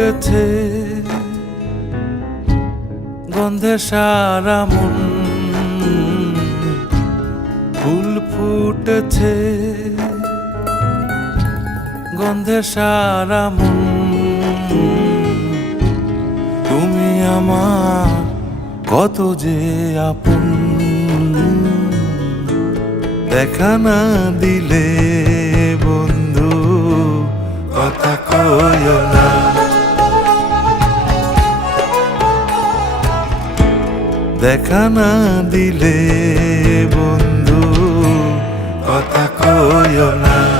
কেটেছে। গন্ধে সারা মন ফুল ফুটেছে। গন্ধে সারা মন তুমি আমার কত যে আপন। দেখা না দিলে বন্ধু, কথা কয় না। দেখা না দিলে বন্ধু কথা কয় না।